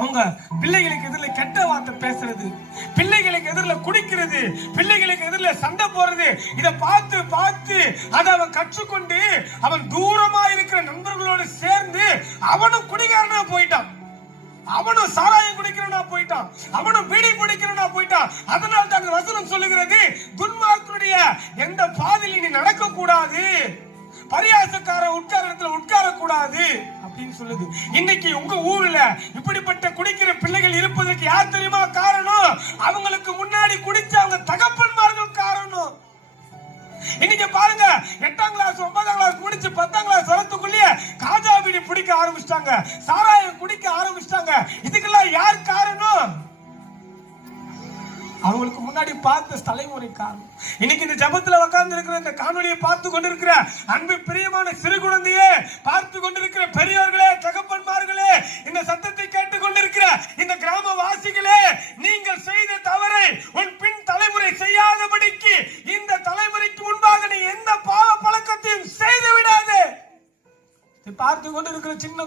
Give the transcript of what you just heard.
அவங்க பிள்ளைகளுக்கு எதிரில் கெட்ட வார்த்தை பேசுறது, பிள்ளைகளுக்கு எதிரில் குடிக்கிறது, பிள்ளைகளுக்கு எதிரில் சண்டை போடுறது, இதை பார்த்து பார்த்து அதை அவன் கற்றுக்கொண்டு அவன் தூரமா இருக்கிற நண்பர்களோடு சேர்ந்து அவனும் குடிகாரனா போயிட்டான், அவனும் சாராயம் குடிக்கிறவனா போயிட்டான், அவனும் பீடி பிடிக்கிறவனா போயிட்டான். அதனால் தான் வசனம் சொல்லுகிறது, துன்மார்க்கனுடைய எந்த பாதையில் நீ நடக்க கூடாது, பரியாசக்கார உட்கார இடத்துல உட்கார கூடாது அப்படின்னு சொல்லுது. இன்னைக்கு உங்க ஊர்ல இப்படிப்பட்ட குடிக்கிற பிள்ளைகள் இருப்பதற்கு யார் தெரியுமா காரணம்? அவங்களுக்கு முன்னாடி குடிச்ச அவங்க தகப்பன்மார்கள் காரணம். இன்னைக்கு பாருங்க, 8ஆம் கிளாஸ் 9ஆம் கிளாஸ் முடிச்சு 10ஆம் கிளாஸ் வரத்துக்குள்ளேயே காஜா பீடி பிடிக்க ஆரம்பிச்சிட்டாங்க, சாராயம் குடிக்க ஆரம்பிச்சிட்டாங்க. இதுக்கெல்லாம் யார் காரணம்? அவங்களுக்கு முன்னாடி பார்த்த தலைமுறை காரணம். இன்னைக்கு இந்த ஜபத்துல உட்கார்ந்து இருக்கிற, இந்த காணொலியை பார்த்து கொண்டிருக்கிற அன்பு பிரியமான சிறு குழந்தையே, பார்த்து கொண்டிருக்கிற பெரியவர்களே, தகப்பன்மார்களே, இந்த சத்தத்தை கேட்டுக் கொண்டிருக்கிற இந்த கிராம வாசிகளே, நீங்கள் செய்த தவறை உன் பின் தலைமுறை செய்யாதபடிக்கு இந்த தலைமுறைக்கு முன்பாக நீ எந்த பாவ பழக்கத்தையும் செய்து விடாதே. பார்த்து கொண்டிருக்கிற சின்ன